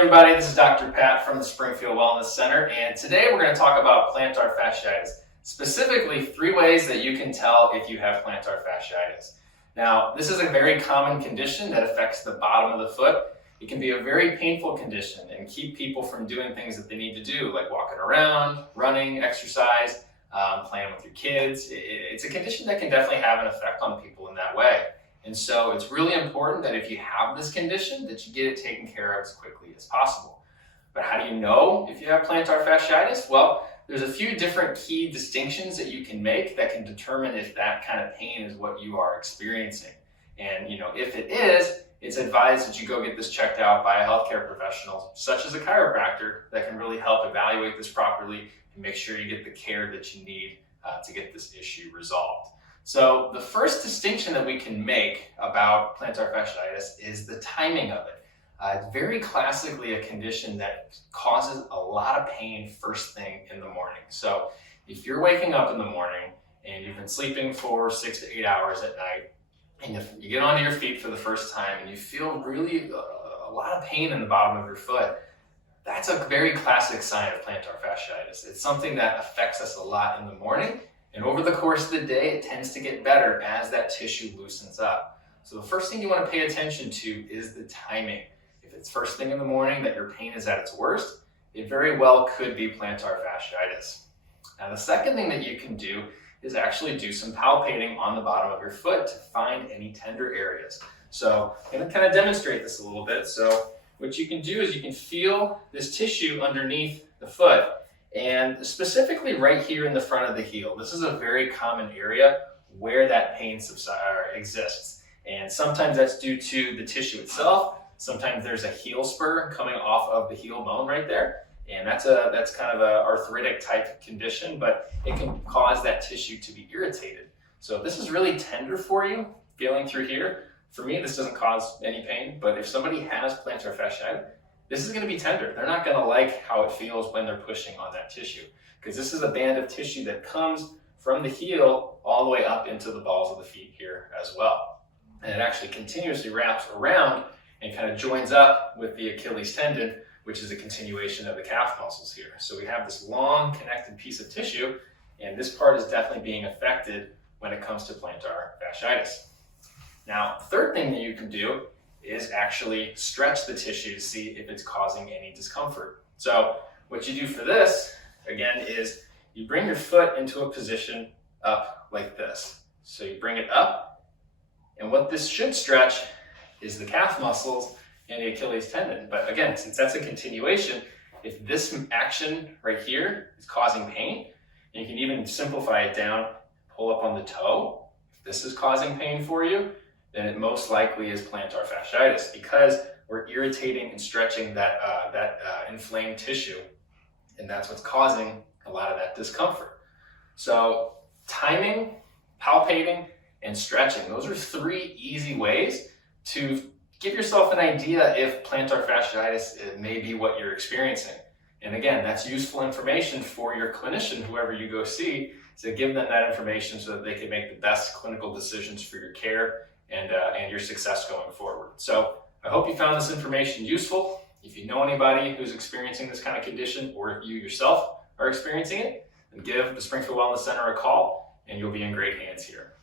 everybody, this is Dr. Pat from the Springfield Wellness Center, and today we're going to talk about plantar fasciitis, specifically 3 ways that you can tell if you have plantar fasciitis. Now, this is a very common condition that affects the bottom of the foot. It can be a very painful condition and keep people from doing things that they need to do, like walking around, running, exercise, playing with your kids. It's a condition that can definitely have an effect on people in that way. And so it's really important that if you have this condition, that you get it taken care of as quickly as possible. But how do you know if you have plantar fasciitis? Well, there's a few different key distinctions that you can make that can determine if that kind of pain is what you are experiencing. And if it is, it's advised that you go get this checked out by a healthcare professional, such as a chiropractor, that can really help evaluate this properly and make sure you get the care that you need to get this issue resolved. So the first distinction that we can make about plantar fasciitis is the timing of it. It's very classically a condition that causes a lot of pain first thing in the morning. So if you're waking up in the morning and you've been sleeping for 6 to 8 hours at night, and if you get onto your feet for the first time and you feel really a lot of pain in the bottom of your foot, that's a very classic sign of plantar fasciitis. It's something that affects us a lot in the morning. And over the course of the day, it tends to get better as that tissue loosens up. So the first thing you want to pay attention to is the timing. If it's first thing in the morning that your pain is at its worst, it very well could be plantar fasciitis. Now, the second thing that you can do is actually do some palpating on the bottom of your foot to find any tender areas. So I'm going to kind of demonstrate this a little bit. So what you can do is you can feel this tissue underneath the foot, and specifically right here in the front of the heel. This is a very common area where that pain exists. And sometimes that's due to the tissue itself. Sometimes there's a heel spur coming off of the heel bone right there. And that's kind of an arthritic type condition, but it can cause that tissue to be irritated. So if this is really tender for you, feeling through here, for me, this doesn't cause any pain, but if somebody has plantar fasciitis, this is going to be tender. They're not going to like how it feels when they're pushing on that tissue, because this is a band of tissue that comes from the heel all the way up into the balls of the feet here as well. And it actually continuously wraps around and kind of joins up with the Achilles tendon, which is a continuation of the calf muscles here. So we have this long connected piece of tissue, and this part is definitely being affected when it comes to plantar fasciitis. Now, the third thing that you can do is actually stretch the tissue to see if it's causing any discomfort. So what you do for this, again, is you bring your foot into a position up like this. So you bring it up, and what this should stretch is the calf muscles and the Achilles tendon. But again, since that's a continuation, if this action right here is causing pain, and you can even simplify it down, pull up on the toe. If this is causing pain for you, then it most likely is plantar fasciitis, because we're irritating and stretching that inflamed tissue, and that's what's causing a lot of that discomfort. So timing, palpating, and stretching, those are 3 easy ways to give yourself an idea if plantar fasciitis may be what you're experiencing. And again, that's useful information for your clinician, whoever you go see, to give them that information so that they can make the best clinical decisions for your care and your success going forward. So I hope you found this information useful. If you know anybody who's experiencing this kind of condition, or if you yourself are experiencing it, then give the Springfield Wellness Center a call, and you'll be in great hands here.